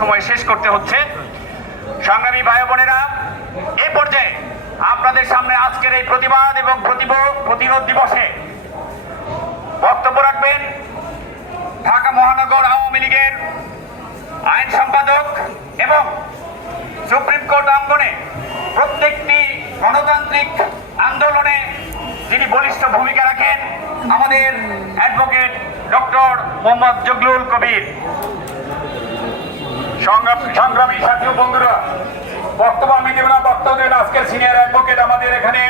সময় শেষ করতে হচ্ছে। সংগ্রামী ভাই বোনেরা, এই পর্যায়ে আপনাদের সামনে আজকের এই প্রতিবাদ এবং প্রতিরোধ দিবসে বক্তব্য রাখবেন ঢাকা মহানগর আওয়ামী লীগের আইন সম্পাদক এবং সুপ্রিম কোর্ট অঙ্গনে প্রত্যেকটি গণতান্ত্রিক আন্দোলনে যিনি বলিষ্ঠ ভূমিকা রাখেন, আমাদের অ্যাডভোকেট ডক্টর মোহাম্মদ জগলুল কবির। সংগ্রামী সাথী বন্ধুরা, বক্তব্য আমি দেব না, বক্তব্য দেন আজকের সিনিয়র অ্যাডভোকেট আমাদের এখানে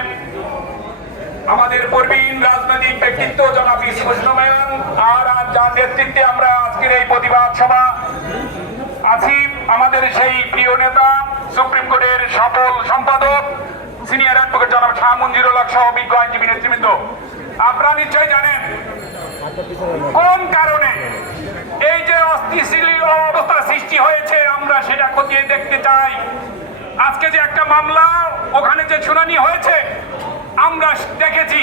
আমাদের প্রবীণ রাজনৈতিক ব্যক্তিত্ব জনাব ইউসুফ নোমান, আর যার নেতৃত্বে আমরা আজকের এই প্রতিবাদ সভা আছি, আমাদের সেই প্রিয় নেতা সুপ্রিম কোর্টের সফল সম্পাদক সিনিয়র অ্যাডভোকেট জনাব শাহ মঞ্জুরুল হক সহ অভিজ্ঞ আইনজীবী নেতৃবৃন্দ। আপনারা নিশ্চয়ই জানেন কোন কারণে এই যে অস্থিতিশীল অবস্থা সৃষ্টি হয়েছে, আমরা সেটা খতিয়ে দেখতে চাই। আজকে যে একটা মামলা, ওখানে যে শুনানি হয়েছে, আমরা দেখেছি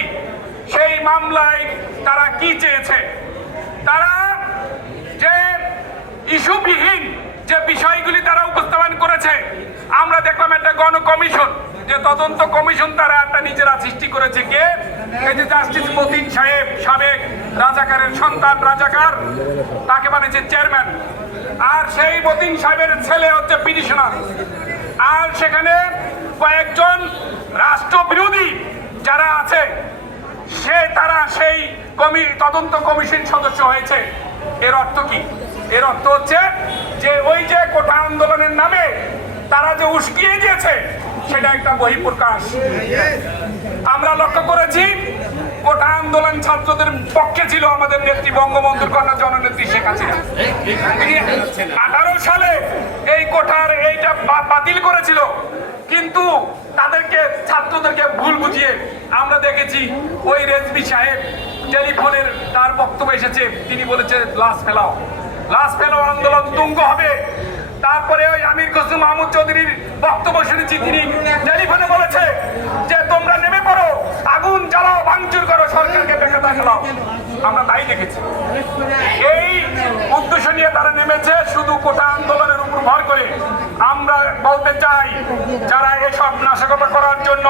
সেই মামলায় তারা কি চেয়েছে। তারা যে ইস্যুবিহীন যে বিষয়গুলি তারা উপস্থাপন করেছে, আমরা দেখলাম একটা গণকমিশন, যে তদন্ত কমিশন তারা একটা নিজেরা সৃষ্টি করেছে। কে? এই যে জাস্টিস মতিন সাহেব, সাবেক রাজাকারের সন্তান রাজাকার, তাকে বানিয়েছে চেয়ারম্যান, আর সেই মতিন সাহেবের ছেলে হচ্ছে পিটিশনার। আর সেখানে কয়েকজন রাষ্ট্রবিরোধী যারা আছে তারা সেই তদন্ত কমিশন সদস্য হয়েছে। এর অর্থ কি? এর অর্থ হচ্ছে যে ওই যে কোটা আন্দোলনের নামে তারা যে উস্কিয়ে দিয়েছে, সেটা একটা বহিঃপ্রকাশ। আমরা লক্ষ্য করেছি কোটা আন্দোলন ছাত্রদের পক্ষে ছিল আমাদের নেত্রী বঙ্গবন্ধুর কন্যা জননেত্রী শেখ হাসিনা। 18 সালে এই কোটার এইটা বাতিল করেছিল, কিন্তু তাদেরকে ছাত্রদেরকে ভুল বুঝিয়ে আমরা দেখেছি ওই রেজবি সাহেব টেলিফোনের তার বক্তব্য এসেছে, তিনি বলেছে লাশ ফেলাও আন্দোলন তুঙ্গ হবে। তারপরে ওই আমির খসরু মাহমুদ চৌধুরীর বক্তব্য শুনেছি, তিনি টেলিফোনে বলেছে যে তোমরা নেমে পড়ো, আগুন জ্বালাও, ভাঙচুর করো, সরকারকে বেকায়দা ফেলাও। আমরা তাই দেখেছি। এই উদ্দেশ্য নিয়ে তারা নেমেছে শুধু কোটা আন্দোলনের উপর ভর করে। আমরা বলতে চাই, যারা এসব নাশকতা করার জন্য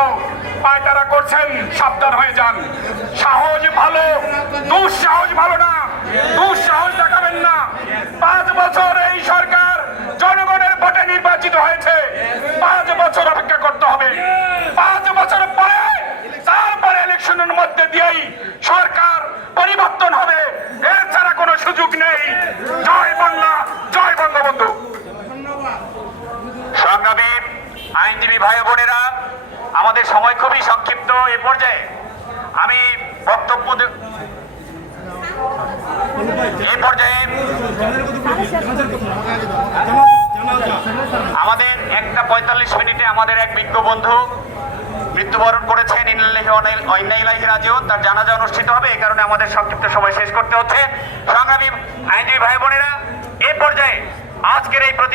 পায়তারা করছেন, সাবধান হয়ে যান। সাহস ভালো, দুঃসাহস ভালো না, দুঃসাহস দেখাবেন না। 5 বছর এই সরকার জনগণের ভোটে নির্বাচিত হয়েছে, 5 বছর অপেক্ষা করতে হবে। 5 বছর পরে, তারপরে ইলেকশনের মধ্যে দিয়েই সরকার পরিবর্তন হবে, এছাড়া কোনো সুযোগ নেই। জয় বাংলা, জয় বঙ্গবন্ধু। সংগ্রামী আইনজীবী ভাই বোনেরা, আমাদের সময় খুবই সংক্ষিপ্ত। এ পর্যায়ে আমি বক্তব্য আমাদের 1:45 মিনিটে আমাদের এক বিজ্ঞ বন্ধু মৃত্যুবরণ করেছেন, ইন্নালিল্লাহি ওয়া ইন্না ইলাইহি রাজিউন। তার জানাজা অনুষ্ঠিত হবে, এই কারণে আমাদের সংক্ষিপ্ত সময় শেষ করতে হচ্ছে। সংগ্রামী আইনজীবী ভাই বোনেরা, এই পর্যায়ে আজকের এই